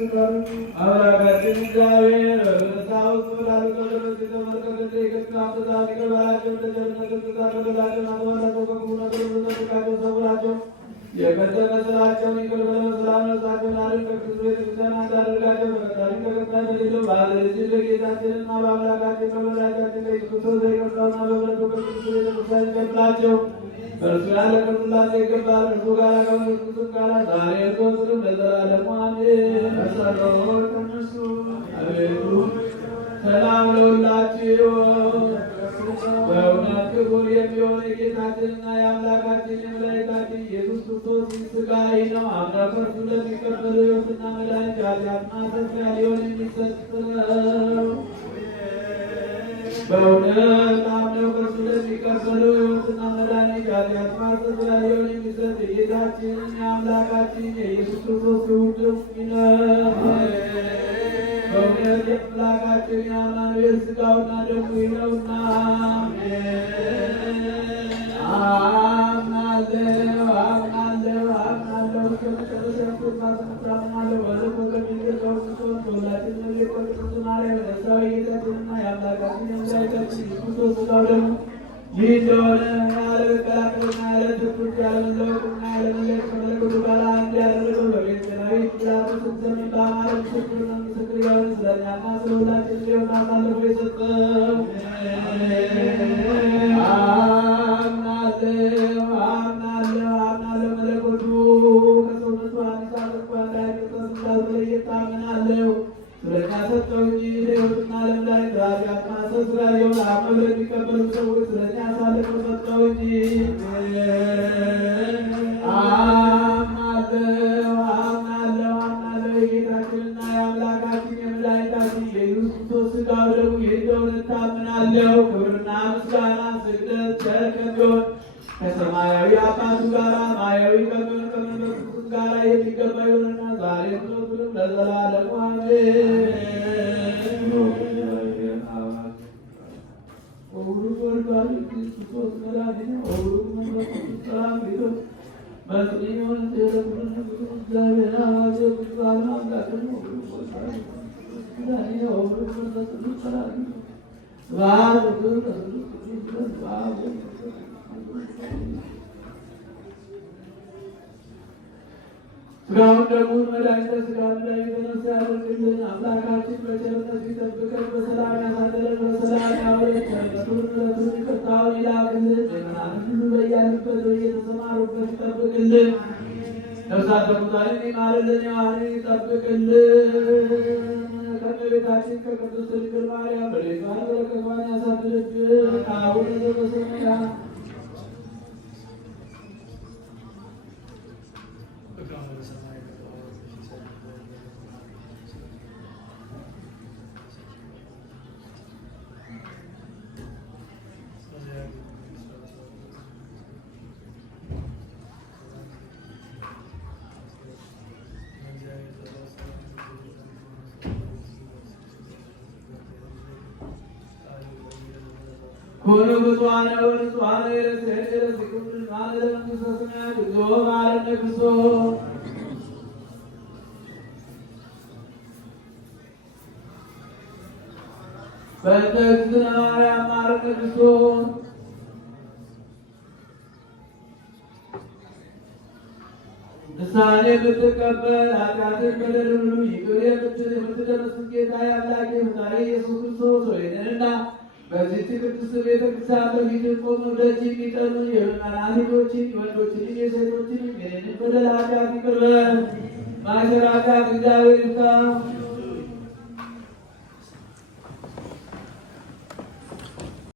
አምላካችን እግዚአብሔር በመሳውት ወላሉ ከደረስ የተመለከተ የክርስቲያን ትእዛዝ ይቅር በላቸው፣ እንደ ቸርነቱ ብዛት በደላቸውን አጥፋላቸው፣ ከክፉ ነገር ሁሉ ጠብቃቸው፣ ሰውራቸው። የቀደመ ስራቸውን ይቅር በለው፣ ሰላም ነፍሳቸውን አድን። ከቅዱስ ቤተክርስቲያን አንድ አድርጋቸው። ተከታታይ ተከታይ በሌለው በአንድ ልጅ በጌታችንና በአምላካችን በመድኃኒታችን በኢየሱስ ክርስቶስ በይቅርታውና በምሕረቱ ከቅዱስ ቤተክርስቲያን ይቀበላቸው። በእርሱ ያለ ቅዱላሴ ይገባል። እርሱ ጋር ከመንፈስ ቅዱስ ጋር ዛሬ ዘወትርም ለዘላለሙ አሜን። ጸሎት ተነሱ። አቤቱ ሰላም ለሁላችሁ። በእውነት ክቡር የሚሆን የጌታችንና የአምላካችን የመድኃኒታችን ኢየሱስ ክርስቶስ ሥጋ ይህ ነው። አምላክ እርሱ ለሚቀበሉ ሕይወትና መድኃኒት ኃጢአት ማስተስረያ ሊሆን የሚሰጥ ነው። በእውነት አምነው ከእርሱ ለሚቀበሉ ሕይወትና መድኃኒት ኃጢአት ማስተስረያ ሊሆን የሚሰጥ የጌታችን የአምላካችን የኢየሱስ ክርስቶስ ክቡር ደሙ ነው። በእውነት የአምላካችን የአማኑኤል ሥጋውና ደሙ ነውና አምናለሁ አምናለሁ እስከ መጨረሻ አምናለሁ። ወልድ ከሚገባው ሲሆን ከሁላችን ነቢይ ከቅድስት ማርያም ነሳዊ ጌታችንና የአምላካችን የመድኃኒታችን ኢየሱስ ክርስቶስ ሥጋው ደሙ ይህ እንደሆነ ያለ መቀላቀልና ያለ ትርኩት ያለ መለወጥና ያለ መለየት ከመለኮቱ ጋር አንድ ያደረገው በቤተሰባዊ ጲላጦስ ዘመን በአማረ ምስክርና ምስክር የሆነ ስለኛና ስለ ሁላችን ሕይወት አሳልፎ የሰጠው አምናለሁ መለኮቱ ከሰውነቱ አንዲት አጥንት እንዳይነቀስ እንዳልተለየ አምናለሁ። ስለኛ ሰጠው እንጂ ለሕይወትና ለመድኃኒት ለኃጢአት ማስተስረያ ሊሆን አምነው ለሚቀበሉ ሰዎች ስለኛ አሳልፎ ሰጠው እንጂ። አምናለሁ የጌታችንና የአምላካችን የመድኃኒታችን የኢየሱስ ክርስቶስ ሥጋው ደሙ ይህ እንደሆነ እታምናለሁ። ክብርና ምስጋና ስግደት ቸር ከሚሆን ከሰማያዊ አባቱ ጋር ማያዊ ከሚሆን ከመንፈስ ቅዱስ ጋር የሚገባ ይሆንና ዛሬም ዘወትርም ለዘላለሙ አሜን። ሥጋውን ደሙን መድኃኒተ ሥጋን መድኃኒተ ነፍስ ያደርግልን። አምላካችን በቸርነቱ ይጠብቀን፣ በሰላም ያሳድረን፣ በሰላም ያውለን። ቸርነቱን ምሕረቱን ይቅርታውን ይላክልን። ምእመናንን ሁሉ በያሉበት በየተሰማሩበት ይጠብቅልን። ነፍሳተ ሙታንን ይማርልን፣ ሕያዋንን ይጠብቅልን። ከእመቤታችን ከቅድስት ድንግል ማርያም ረድኤቷን በረከቷን ያሳድርብን። አቡነ ዘበሰማያት ኩሉ ብፁዓን ወንጹሐን ይረስሕክሙ ለመንግሥተ ሰማያት እግዚኦ መሐረነ ክርስቶስ። በእንተ እግዝእትነ ማርያም መሐረነ ክርስቶስ። ንስሐን የምትቀበል ኃጢአትን በደልን ሁሉ ይቅር የምትል የምትደመስስ ጌታ የአምላኬ ፈጣሪ ኢየሱስ ክርስቶስ ሆይንና በዚህች ቅድስት ቤተክርስቲያን በፊት ቆመው ደጅ የሚጠኑ የምእመናን ልጆችን የወንዶችንም የሴቶችንም የኔንም በደል ኃጢአት ይቅር በል። ማይሰራ ኃጢአት እግዚአብሔር ይፍታ።